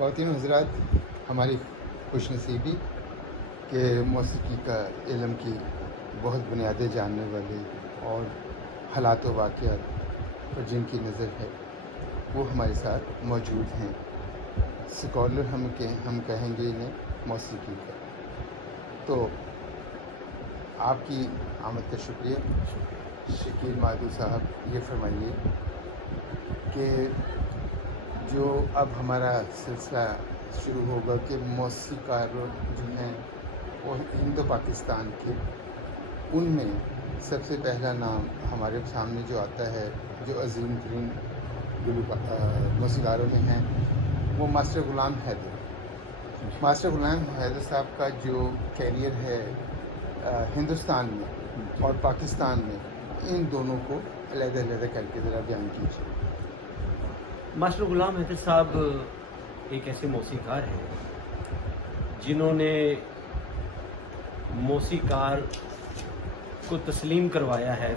ख़वातीन हज़रात, हमारी खुशनसीबी कि मौसीकी का इल्म की बहुत बुनियादें जानने वाले और हालात व वाक़यात पर जिनकी नज़र है वो हमारे साथ मौजूद हैं। स्कॉलर हम कहेंगे इन्हें मौसीकी का। तो आपकी आमद का शुक्रिया। शकील माधू साहब, ये फरमाइए कि जो अब हमारा सिलसिला शुरू होगा कि मौसीकार जो हैं वो हिंदो पाकिस्तान के, उनमें सबसे पहला नाम हमारे सामने जो आता है, जो अजीम तरीन मौसीकारों में हैं, वो मास्टर ग़ुलाम हैदर। मास्टर ग़ुलाम हैदर साहब का जो कैरियर है हिंदुस्तान में और पाकिस्तान में, इन दोनों को अलग-अलग करके ज़रा बयान कीजिए। मास्टर ग़ुलाम हैदर साहब एक ऐसे मौसीकार हैं जिन्होंने मौसीकार को तस्लीम करवाया है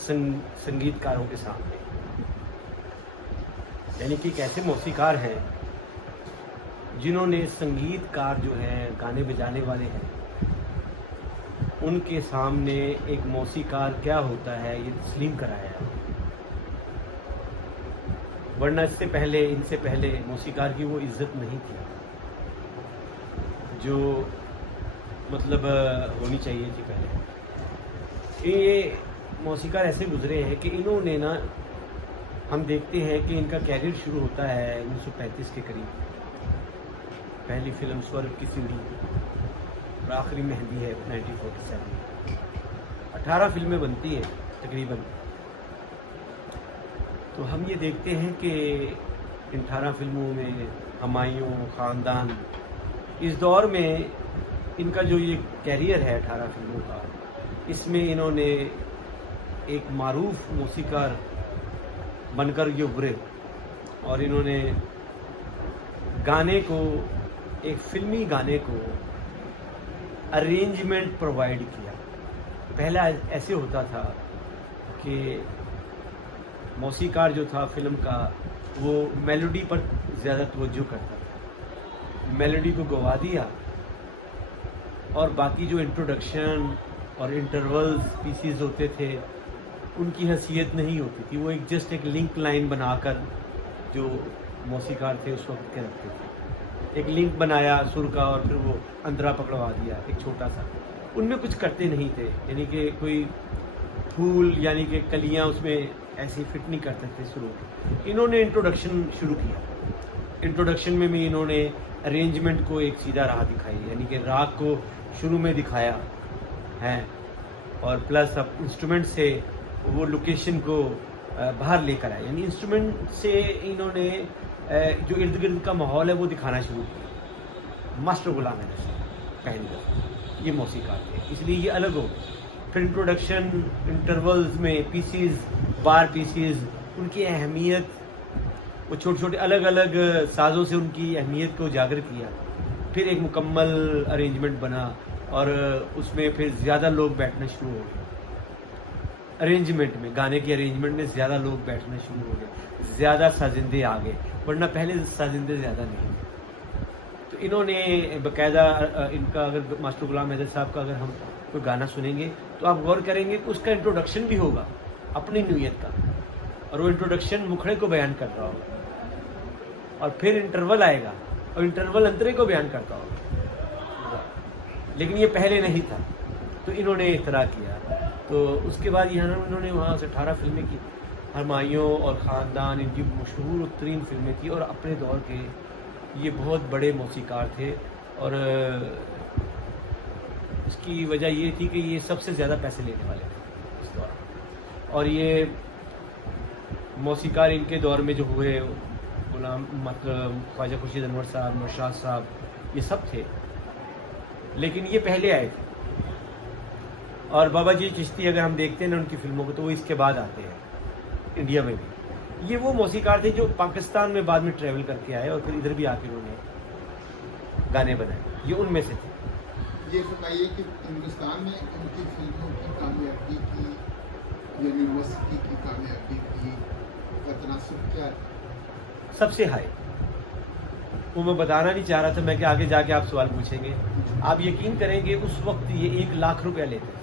संगीतकारों के सामने। यानी कि एक ऐसे मौसीकार हैं जिन्होंने संगीतकार जो हैं, गाने बजाने वाले हैं, उनके सामने एक मौसीकार क्या होता है ये तस्लीम कराया है। वरना इनसे पहले मौसीकार की वो इज्जत नहीं थी जो मतलब होनी चाहिए थी पहले। ये मौसीकार ऐसे गुजरे हैं कि इन्होंने ना, हम देखते हैं कि इनका कैरियर शुरू होता है 1935 के करीब। पहली फिल्म स्वर्ग की सीढ़ी और आखिरी मेहंदी है 1947। 18 फिल्में बनती हैं तकरीबन। तो हम ये देखते हैं कि इन 18 फिल्मों में हुमायूं ख़ानदान, इस दौर में इनका जो ये कैरियर है 18 फिल्मों का, इसमें इन्होंने एक मारूफ मौसीकार बनकर ये उभरे और इन्होंने गाने को, एक फिल्मी गाने को अरेंजमेंट प्रोवाइड किया। पहला ऐसे होता था कि मौसीकार जो था फिल्म का, वो मेलोडी पर ज़्यादा तवज्जो करता था। मेलोडी को गवा दिया और बाकी जो इंट्रोडक्शन और इंटरवल्स पीसीज होते थे उनकी हैसियत नहीं होती थी। वो जस्ट एक लिंक लाइन बनाकर जो मौसीकार थे उस वक्त के रखते थे, एक लिंक बनाया सुर का और फिर वो अंतरा पकड़वा दिया एक छोटा सा। उनमें कुछ करते नहीं थे, यानी कि कोई फूल यानी कि कलियाँ उसमें ऐसे फिट नहीं करते थे सुरों के। इन्होंने इंट्रोडक्शन शुरू किया। इंट्रोडक्शन में भी इन्होंने अरेंजमेंट को एक सीधा राह दिखाई, यानी कि राग को शुरू में दिखाया है और प्लस अब इंस्ट्रूमेंट से वो लोकेशन को बाहर लेकर आए। यानी इंस्ट्रूमेंट से इन्होंने जो इर्द गिर्द का माहौल है वो दिखाना शुरू किया। मास्टर ग़ुलाम हैदर पहली दफ़ा ये मौसीकार थे, इसलिए ये अलग हो। फिर इंट्रोडक्शन, इंटरवल्स में पीसीज, बार पीसीज, उनकी अहमियत, वो छोटे छोटे अलग अलग साज़ों से उनकी अहमियत को उजागर किया। फिर एक मुकम्मल अरेंजमेंट बना और उसमें फिर ज़्यादा लोग बैठना शुरू हो गए। अरेंजमेंट में, गाने के अरेंजमेंट में ज़्यादा लोग बैठना शुरू हो गए, ज़्यादा साजिंदे आ गए, वरना पहले साजिंदे ज़्यादा नहीं थे। तो इन्होंने बाकायदा इनका, अगर मास्टर ग़ुलाम हैदर साहब का अगर हम कोई गाना सुनेंगे तो आप गौर करेंगे कि उसका इंट्रोडक्शन भी होगा अपनी नीयत का, और वो इंट्रोडक्शन मुखड़े को बयान कर रहा होगा, और फिर इंटरवल आएगा और इंटरवल अंतरे को बयान करता होगा। लेकिन ये पहले नहीं था, तो इन्होंने इस तरह किया। तो उसके बाद यहाँ इन्होंने वहाँ से 18 फिल्में की। हुमायूं और ख़ानदान इनकी मशहूर तरीन फिल्में थी और अपने दौर के ये बहुत बड़े मौसीकार थे। और इसकी वजह ये थी कि ये सबसे ज़्यादा पैसे लेने वाले थे इस दौरान। और ये मौसीकार इनके दौर में जो हुए, ग़ुलाम मतलब ख्वाजा खुर्शीद अनवर साहब, नौशाद साहब, ये सब थे, लेकिन ये पहले आए थे। और बाबा जी चिश्ती अगर हम देखते हैं ना उनकी फिल्मों को, तो वो इसके बाद आते हैं इंडिया में भी। ये वो मौसीकार थे जो पाकिस्तान में बाद में ट्रैवल करके आए और फिर इधर भी आके उन्होंने गाने बनाए, ये उनमें से थे। ये बताइए कि हिंदुस्तान में उनकी फिल्मों की कामयाबी की, यानी मौसीकी की कामयाबी की का तनासुब क्या है? सबसे हाई वो मैं बताना नहीं चाह रहा था, मैं कि आगे जाके आप सवाल पूछेंगे। आप यकीन करेंगे उस वक्त ये 1 लाख रुपया लेते थे,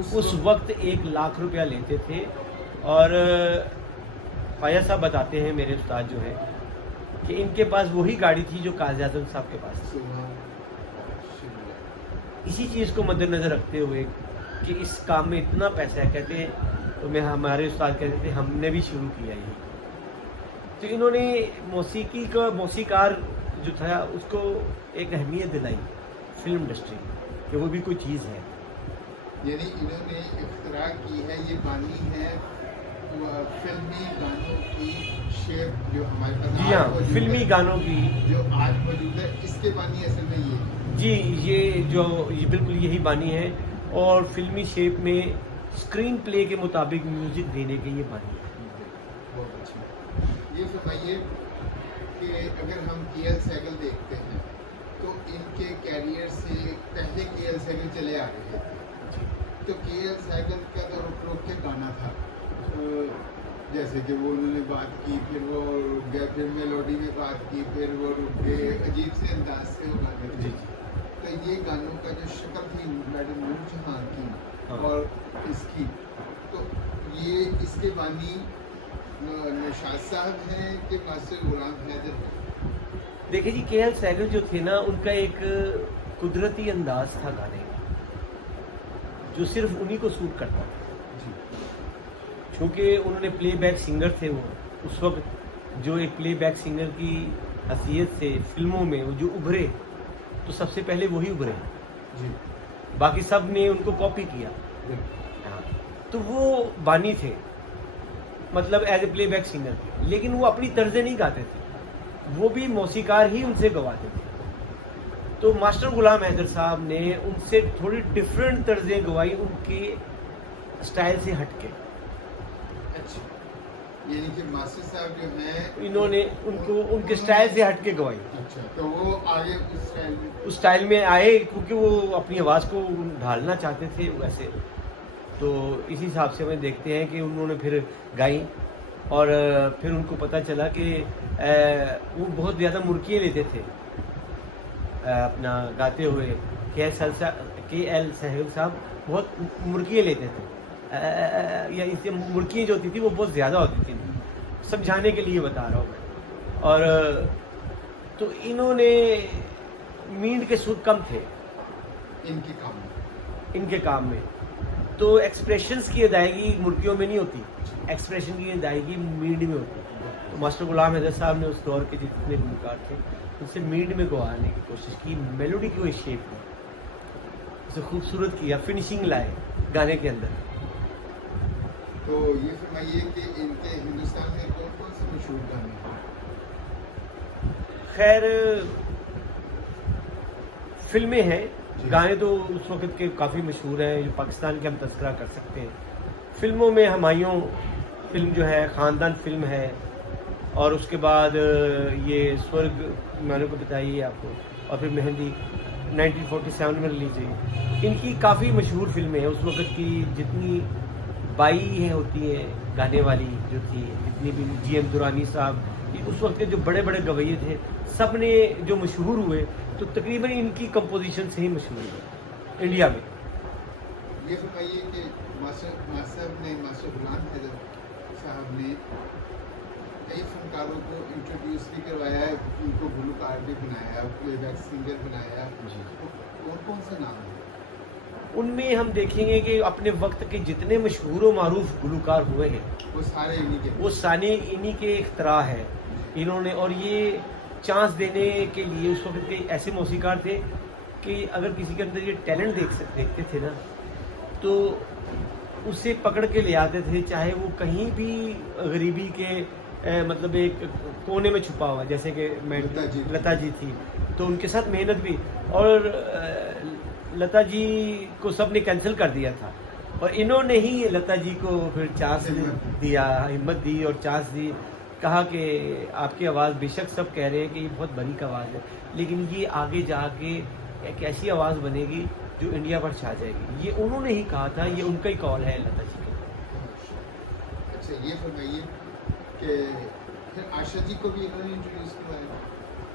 उस वक्त 1 लाख रुपया लेते थे। और ख्वाजा साहब बताते हैं, मेरे उस्ताद जो है, कि इनके पास वही गाड़ी थी जो काज़ी आज़म साहब के पास थी। इसी चीज़ को मद्देनज़र रखते हुए कि इस काम में इतना पैसा है, कहते हैं तो मैं हमारे उस्ताद कहते थे हमने भी शुरू किया ये। तो इन्होंने मौसीकार जो था उसको एक अहमियत दिलाई फिल्म इंडस्ट्री कि वो भी कोई चीज़ है। यानी इन्होंने इख्तरा की है, ये बानी है फिल्मी गानों की शेप जो हमारे पास जी हाँ, फिल्मी गानों की जो आज मौजूद है, इसके बानी असल में ये जी, ये बिल्कुल यही बानी है। और फिल्मी शेप में स्क्रीन प्ले के मुताबिक म्यूज़िक देने के ये बानी है। बहुत अच्छा। ये फरमाइए कि अगर हम के.एल. सहगल देखते हैं तो इनके कैरियर से पहले के.एल. सहगल चले आ रहे थे, तो के.एल. सहगल का तो रुक रुक के गाना था, जैसे कि वो उन्होंने बात की, फिर वो रुक गए, फिर मेलोडी में बात की, फिर वो रुक गए, अजीब से अंदाज से वो गाने थे। तो ये गानों का जो शक्ल थी मैडम नूरजहां की और इसकी, तो ये इसके बानी निशात साहब हैं कि मास्टर गुलाम हैदर? देखिए जी, के.एल. सहगल जो थे ना, उनका एक कुदरती अंदाज था गाने का जो सिर्फ उन्हीं को सूट करता था। क्योंकि उन्होंने प्लेबैक सिंगर थे वो उस वक्त, जो एक प्लेबैक सिंगर की हैसियत से फिल्मों में वो जो उभरे, तो सबसे पहले वही उभरे जी, बाकी सब ने उनको कॉपी किया। हाँ, तो वो बानी थे, मतलब एज ए प्लेबैक सिंगर थे, लेकिन वो अपनी तर्जें नहीं गाते थे, वो भी मौसीकार ही उनसे गवाते थे। तो मास्टर गुलाम हैदर साहब ने उनसे थोड़ी डिफरेंट तर्जें गवाई, उनके स्टाइल से हटके। अच्छा, यानी कि मास्टर साहब जो हैं इन्होंने उनको उनके स्टाइल से हटके गवाई। अच्छा, तो वो आगे उस स्टाइल में आए, क्योंकि वो अपनी आवाज़ को ढालना चाहते थे वैसे। तो इसी हिसाब से हमें देखते हैं कि उन्होंने फिर गाई, और फिर उनको पता चला कि वो बहुत ज़्यादा मुर्कियाँ लेते थे अपना गाते हुए। के.एल. सहगल साहब बहुत मुर्कियाँ लेते थे, या इससे मुर्कियाँ जो होती थी वो बहुत ज़्यादा होती थी, समझाने के लिए बता रहा हूँ मैं। और तो इन्होंने मींड के सुर कम थे इनके काम में, तो एक्सप्रेशंस की अदायगी मुर्गियों में नहीं होती, एक्सप्रेशन की अदायगी मींड में होती। तो मास्टर गुलाम हैदर साहब ने उस दौर के जितने गुलकार थे उनसे मींड में गवाने की कोशिश की, मेलोडी की वो शेप में उसे खूबसूरत किया, फिनिशिंग लाए गाने के अंदर। तो ये फरमाइए कि इनके हिंदुस्तान में कौन कौन से मशहूर गाने हैं? खैर फिल्में हैं, गाने तो उस वक्त के काफ़ी मशहूर हैं, जो पाकिस्तान के हम तस्करा कर सकते हैं। फिल्मों में हुमायूं फिल्म जो है, ख़ानदान फिल्म है, और उसके बाद ये स्वर्ग मैंने को बताइए आपको, और फिर मेहंदी 1947 में रिलीज हुई। इनकी काफ़ी मशहूर फिल्में हैं उस वक्त की, जितनी बाई हैं होती हैं गाने वाली जो थी, जितनी भी जी.एम. दुरानी साहब, उस वक्त के जो बड़े बड़े गवैये थे, सब ने जो मशहूर हुए, तो तकरीबन इनकी कंपोजिशन से ही मशहूर हुए इंडिया में। ये फरमाइए कि मास्टर गुलाम हैदर साहब ने कई फनकारों को इंट्रोड्यूस भी करवाया है, उनको गुलकार भी बनाया, प्लेबैक सिंगर बनाया, तो कौन से नाम है उनमें? हम देखेंगे कि अपने वक्त के जितने मशहूर व मारूफ गुलकार हुए हैं वो सारे इन्हीं के इख्तरा है इन्होंने। और ये चांस देने के लिए उस वक्त के ऐसे मौसीकार थे कि अगर किसी के अंदर ये टैलेंट देखते थे ना, तो उसे पकड़ के ले आते थे, चाहे वो कहीं भी गरीबी के मतलब एक कोने में छुपा हुआ, जैसे कि लता जी थी, तो उनके साथ मेहनत भी। और लता जी को सब ने कैंसिल कर दिया था, और इन्होंने ही लता जी को फिर चांस दिया, हिम्मत दी और चांस दी। कहा कि आपकी आवाज़ बेशक सब कह रहे हैं कि ये बहुत बारीक आवाज़ है, लेकिन ये आगे जाके एक ऐसी आवाज़ बनेगी जो इंडिया पर छा जाएगी। ये उन्होंने ही कहा था, ये उनका ही कॉल है लता जी का। अच्छा, ये फरमाइए कि फिर आशा जी को भी इन्होंने इंट्रोड्यूस करवाया?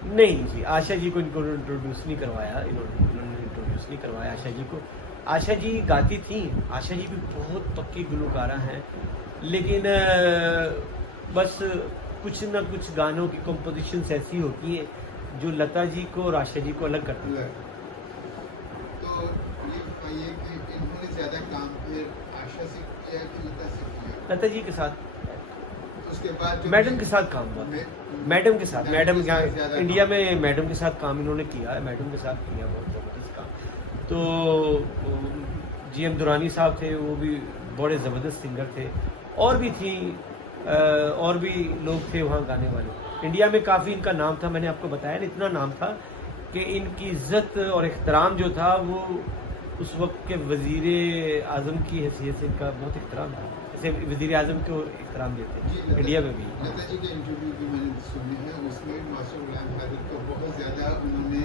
नहीं जी, आशा जी को इनको इंट्रोड्यूस नहीं करवाया, इन्होंने इंट्रोड्यूस नहीं करवाया आशा जी को। आशा जी गाती थी, आशा जी भी बहुत पक्की गुलकारा हैं, लेकिन बस कुछ ना कुछ गानों की कंपोजिशंस ऐसी होती हैं जो लता जी को और आशा जी को अलग करती है। तो ये बताइए कि इन्होंने ज़्यादा काम फिर आशा से किया कि लता से किया? लता जी के साथ, उसके बाद जो मैडम के साथ काम हुआ, मैडम के साथ, मैडम के यहाँ साथ ज़्यादा इंडिया में मैडम के साथ काम इन्होंने किया है, मैडम के साथ किया बहुत ज़बरदस्त काम। तो GM दुरानी साहब थे, वो भी बड़े ज़बरदस्त सिंगर थे, और भी थी, और भी लोग थे वहाँ गाने वाले। इंडिया में काफ़ी इनका नाम था, मैंने आपको बताया ना, इतना नाम था कि इनकी इज़्ज़त और एहतराम जो था वो उस वक्त के वज़ीर आज़म की हैसियत से इनका बहुत एहतराम था, जैसे वज़ीर आज़म को एहतराम देते हैं इंडिया में भी। लता जी के इंटरव्यू भी मैंने सुने हैं, उसमें मास्टर गुलाम कादिर को बहुत ज़्यादा उन्होंने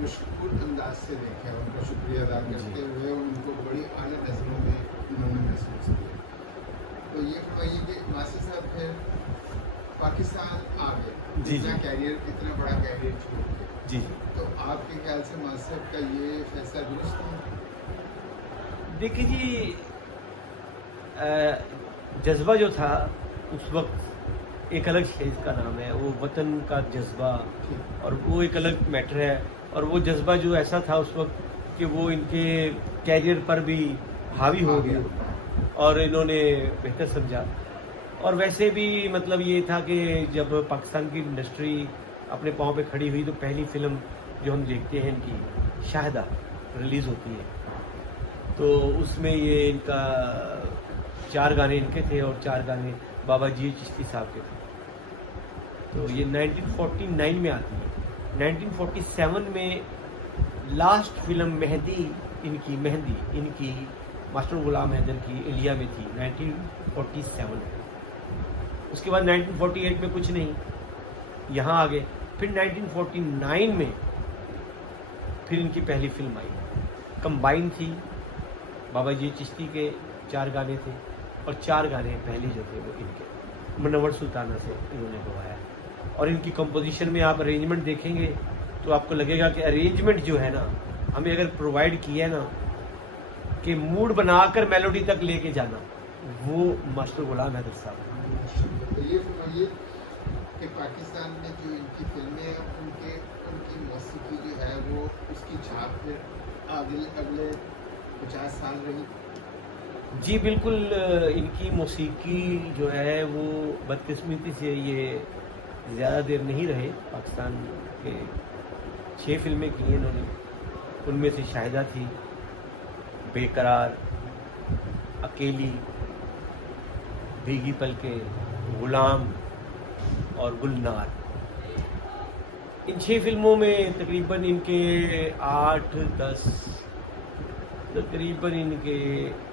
मुश्किल अंदाज से देखा है, उनका शुक्रिया अदा करते हुए उनको बड़ी आला नज़रों में उन्होंने महसूस किया। तो ये बताइए कि मास्टर साहब फिर पाकिस्तान आ गए, जी, इतना जी। कैरियर, इतना बड़ा कैरियर छोड़ के, जी, तो आपके ख्याल से मास्टर साहब का ये फैसला दुरुस्त था? देखिए जी, जज्बा जो था उस वक्त एक अलग चीज़ का नाम है, वो वतन का जज्बा, और वो एक अलग मैटर है। और वो जज्बा जो ऐसा था उस वक्त कि वो इनके कैरियर पर भी हावी हो गया और इन्होंने बेहतर समझा। और वैसे भी मतलब ये था कि जब पाकिस्तान की इंडस्ट्री अपने पाँव पे खड़ी हुई तो पहली फिल्म जो हम देखते हैं इनकी शाहिदा रिलीज़ होती है, तो उसमें ये इनका 4 गाने इनके थे और 4 गाने बाबा जी चिश्ती साहब के थे। तो ये 1949 में आती है। 1947 में लास्ट फिल्म मेहंदी इनकी मास्टर गुलाम हैदर की इंडिया में थी 1947 में। उसके बाद 1948 में कुछ नहीं, यहाँ आ गए। फिर 1949 में फिर इनकी पहली फिल्म आई, कंबाइन थी, बाबा जी चिश्ती के 4 गाने थे और 4 गाने पहले जो थे वो इनके मुनव्वर सुल्ताना से इन्होंने गवाया। और इनकी कंपोजिशन में आप अरेंजमेंट देखेंगे तो आपको लगेगा कि अरेंजमेंट जो है ना, हमें अगर प्रोवाइड किया है ना कि मूड बनाकर मेलोडी तक लेके जाना, वो मास्टर गुलाम हैदर साहब। तो ये बताइए कि पाकिस्तान में जो इनकी फिल्में हैं उनकी मौसीकी जो है वो उसकी छाप फिर अगले 50 साल रही। जी बिल्कुल, इनकी मौसीकी जो है वो बदकिस्मती से ये ज़्यादा देर नहीं रहे। पाकिस्तान के 6 फिल्में की हैं इन्होंने, उनमें से शाहिदा थी, बेकरार, अकेली, भीगी पलके, गुलाम और गुलनार। इन 6 फिल्मों में तकरीबन इनके 8-10 तकरीबन इनके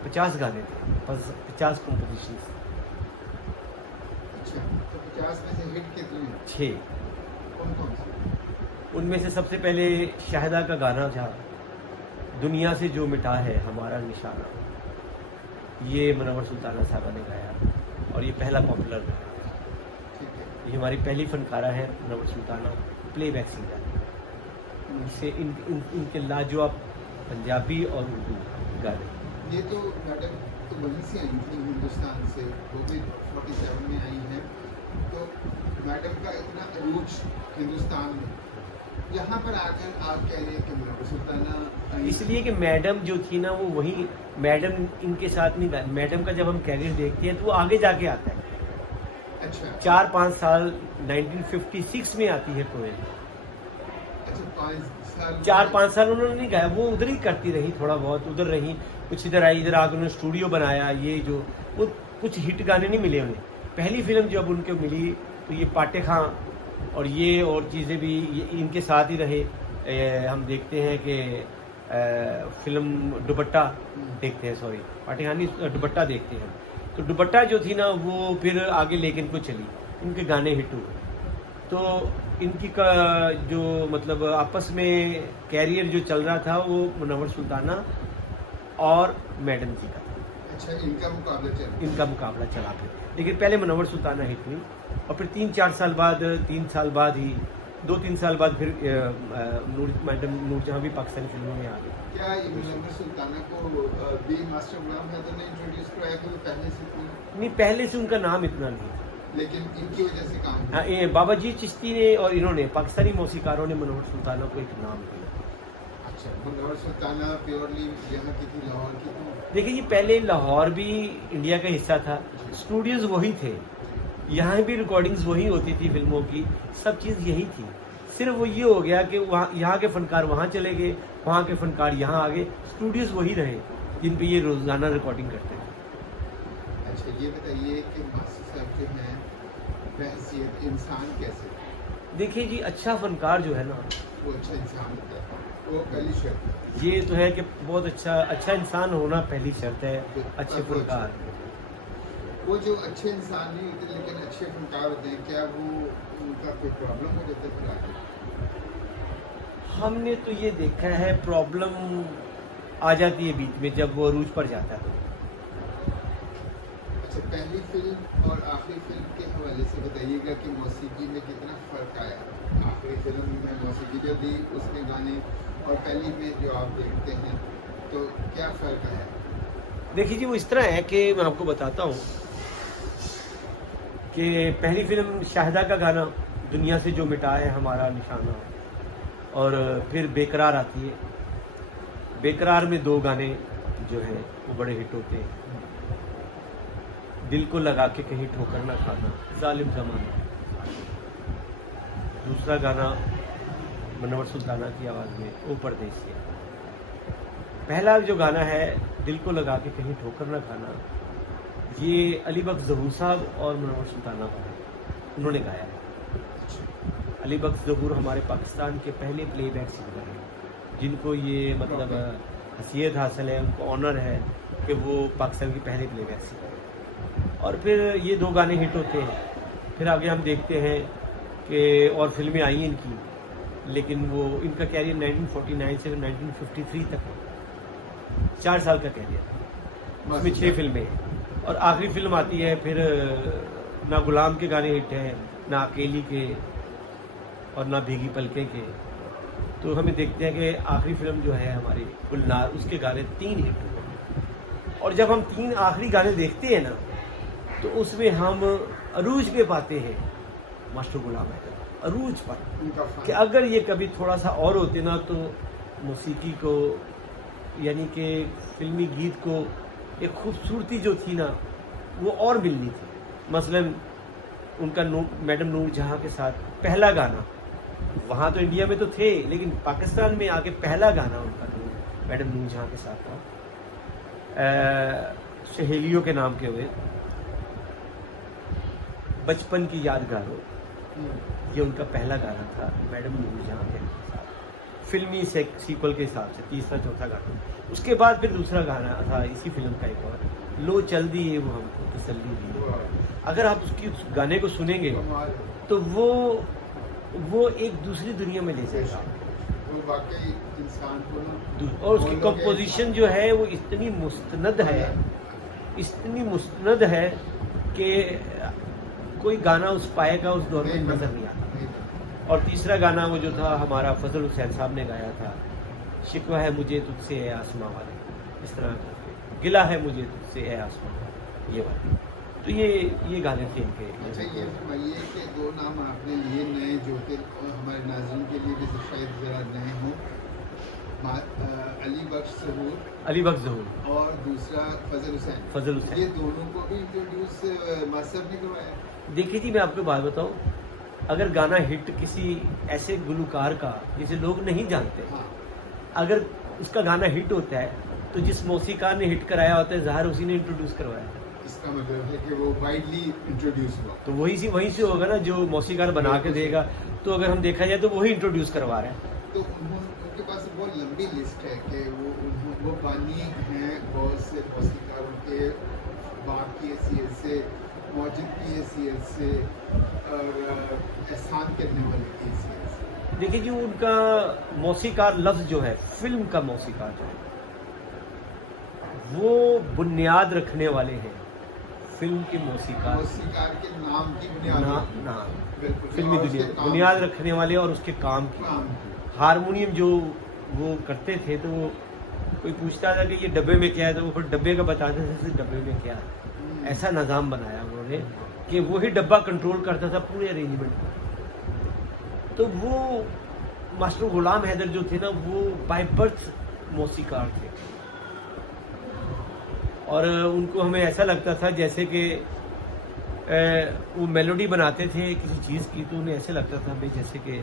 50 गाने थे, 50 कंपोजिशंस। अच्छा, तो 50 में से हिट कितने हैं? 6। कौन से? उनमें से सबसे पहले शाहिदा का गाना था, दुनिया से जो मिटा है हमारा निशाना, ये मुनव्वर सुल्ताना साहबा ने गाया और ये पहला पॉपुलर गाना। ठीक है। ये हमारी पहली फनकारा है मुनव्वर सुल्ताना, प्लेबैक सिंगर। इनसे इनके लाजवाब पंजाबी और उर्दू गाने। ये तो मैडम तो वहीं से आई थी हिंदुस्तान से, वो भी 47 में आई हैं। तो मैडम का इतना अरूज हिंदुस्तान में, यहाँ पर आकर आप कह रहे हैं कि मुनव्वर सुल्ताना आई। इसलिए कि मैडम जो थी ना वो वही, मैडम इनके साथ नहीं गाई। मैडम का जब हम कैरियर देखते हैं तो वो आगे जाके आता है। अच्छा 4-5 साल 1956 में आती है कोयल। अच्छा, 5 साल 4-5 साल उन्होंने नहीं गाया, वो उधर ही करती रही, थोड़ा बहुत उधर रही, कुछ इधर आई, इधर आकर उन्होंने स्टूडियो बनाया। ये जो वो कुछ हिट गाने नहीं मिले उन्हें। पहली फिल्म जब उनको मिली तो ये पाटे खां और ये और चीज़ें भी ये इनके साथ ही रहे। हम देखते हैं कि फिल्म दुपट्टा देखते हैं, सॉरी पाटे खां नहीं, दुपट्टा देखते हैं। तो दुपट्टा जो थी ना वो फिर आगे लेकिन को चली, इनके गाने हिट हुए। तो इनकी का जो मतलब आपस में कैरियर जो चल रहा था वो मुनव्वर सुल्ताना और मैडम जी का था। अच्छा, इनका मुकाबला चल इनका मुकाबला चला फिर, लेकिन पहले मुनव्वर सुल्ताना हिट हुई और फिर 3 साल बाद ही 2-3 साल बाद फिर मैडम नूरजहां भी पाकिस्तानी फिल्मों में आ गई। क्या ये मुनव्वर सुल्ताना को बी मास्टर गुलाम हैदर ने इंट्रोड्यूस कराया कि वो पहले से थी? नहीं, पहले से उनका नाम इतना नहीं था। लेकिन इनकी वजह से काम हाँ, ये बाबा जी चिश्ती ने और इन्होंने पाकिस्तानी मौसीकारों ने मुनव्वर सुल्ताना को एक नाम दिया। अच्छा, मुनव्वर सुल्ताना प्योरली यहाँ की थी, लाहौर की थी? देखिए जी, पहले लाहौर भी इंडिया का हिस्सा था, स्टूडियोज वही थे, यहाँ भी रिकॉर्डिंग्स वही होती थी फिल्मों की, सब चीज़ यही थी। सिर्फ वो ये हो गया कि वहाँ यहाँ के फनकार वहाँ चले गए, वहाँ के फनकार यहाँ आ गए, स्टूडियोज वही रहे जिन पे ये रोज़ाना रिकॉर्डिंग करते थे। अच्छा, ये बताइए कि मास्टर साहब जो हैं बहसीत इंसान कैसे थे? देखिए जी, अच्छा फनकार जो है ना, वो अच्छा इंसान होता है, वो पहली शर्त है। ये तो है कि बहुत अच्छा इंसान होना पहली शर्त है अच्छे फनकार। वो जो अच्छे इंसान नहीं होते लेकिन अच्छे फनकार होते हैं, क्या वो उनका कोई प्रॉब्लम हो जाता है फिर आगे? हमने तो ये देखा है, प्रॉब्लम आ जाती है बीच में जब वो अरूज पर जाता है। अच्छा, पहली फिल्म और आखिरी फिल्म के हवाले से बताइएगा कि मौसीकी में कितना फ़र्क आया? आखिरी फिल्म में मौसीकी जो दी उसमें गाने और पहली में जो आप देखते हैं तो क्या फ़र्क आया? देखिए जी, वो इस तरह है कि मैं आपको बताता हूँ कि पहली फिल्म शाहिदा का गाना दुनिया से जो मिटा है हमारा निशाना, और फिर बेकरार आती है। बेकरार में 2 गाने जो हैं वो बड़े हिट होते हैं, दिल को लगा के कहीं ठोकर ना खाना, जालिम ज़माना। दूसरा गाना मुनव्वर सुल्ताना की आवाज़ में ओ परदेसिया। पहला जो गाना है दिल को लगा के कहीं ठोकर ना खाना, ये अली बख्श ज़हूर साहब और मुनव्वर सुल्ताना का है, उन्होंने गाया है। अली बख्श ज़हूर हमारे पाकिस्तान के पहले प्लेबैक सिंगर हैं, जिनको ये मतलब हैसियत हासिल है, उनको ऑनर है कि वो पाकिस्तान के पहले प्लेबैक सिंगर हैं। और फिर ये 2 गाने हिट होते हैं। फिर आगे हम देखते हैं कि और फिल्में आई इनकी, लेकिन वो इनका कैरियर 1949 से 1953 तक है, 4 साल का कैरियर, उसमें 6 फिल्में हैं। और आखिरी फिल्म आती है फिर ना गुलाम के गाने हिट हैं, ना अकेली के, और ना भीगी पलकें के। तो हमें देखते हैं कि आखिरी फिल्म जो है हमारी गुलनार, उसके गाने 3 हिट हुए। और जब हम 3 आखिरी गाने देखते हैं ना, तो उसमें हम अरूज पे पाते हैं मास्टर गुलाम हैदर, अरूज पर, कि अगर ये कभी थोड़ा सा और होते ना तो मौसीकी को, यानी कि फिल्मी गीत को एक खूबसूरती जो थी ना वो और मिलनी थी। मसलन उनका मैडम नूरजहां के साथ पहला गाना, वहाँ तो इंडिया में तो थे लेकिन पाकिस्तान में आके पहला गाना उनका मैडम नूरजहां के साथ था, सहेलियों के नाम के हुए, बचपन की यादगारों, ये उनका पहला गाना था मैडम नूरजहां के साथ, फिल्मी सीक्वल के हिसाब से तीसरा चौथा गाना। उसके बाद फिर दूसरा गाना था इसी फिल्म का एक और, लो चल दी ये वो हमको तसल्ली दी। अगर आप उस गाने को सुनेंगे तो वो एक दूसरी दुनिया में ले जाएगा, वो वाकई इंसान को ना, और उसकी कंपोजिशन जो है वो इतनी मुस्तनद है, इतनी मुस्तनद है कि कोई गाना उस पाएगा उस दौर में नजर नहीं आता। और तीसरा गाना वो जो था हमारा फजल हुसैन साहब ने गाया था, शिकवा है मुझे तुझसे ए आसमां वाले, इस तरह करके गिला है मुझे तुझसे ए आसमां वाले, ये वाले। तो ये गाने थे इनके। अच्छा, ये फरमाइए कि 2 नाम आपने लिए नए जो कि हमारे नाज़रीन के लिए भी शायद ज़रा नए हों, अली बख्श ज़हूर और दूसरा फजल हुसैन, ये दोनों को भी इंट्रोड्यूस मास्टर ने करवाया? देखिए जी, मैं आपको बात बताऊं, अगर गाना हिट किसी ऐसे गुलकार का जिसे लोग नहीं जानते, हाँ, अगर उसका गाना हिट होता है तो जिस मौसीकार ने हिट कराया होता है ज़ाहिर उसी ने इंट्रोड्यूस करवाया है। इसका मतलब है कि वो वाइडली इंट्रोड्यूस हुआ, तो वहीं से होगा ना, जो मौसीकार बना के देगा। तो अगर हम देखा जाए तो वही इंट्रोड्यूस करवा रहा है। तो उनके पास बहुत लंबी लिस्ट है कि वो बानी हैं बहुत से मौसीकारों के, बाप की हैसियत से, मौजूद की हैसियत से और एहसान करने वाले की हैसियत से। देखिए जी, उनका मौसीकार लफ्ज़ जो है, फिल्म का मौसीकार जो है, वो बुनियाद रखने वाले हैं, फिल्म के मौसीकार मौसीकार के नाम की बुनियाद नाम बिल्कुल फिल्मी और उसके दुनिया काम बुनियाद रखने वाले और उसके काम की। काम की। हारमोनियम जो वो करते थे तो वो कोई पूछता था कि ये डब्बे में क्या है, तो वो फिर डब्बे का बताते थे कि डब्बे में क्या है। ऐसा निज़ाम बनाया उन्होंने कि वो ही डब्बा कंट्रोल करता था पूरे अरेंजमेंट को। तो वो मास्टर गुलाम हैदर जो थे ना, वो बाय बर्थ मौसीकार थे और उनको हमें ऐसा लगता था जैसे कि वो मेलोडी बनाते थे किसी चीज़ की, तो उन्हें ऐसे लगता था भाई जैसे कि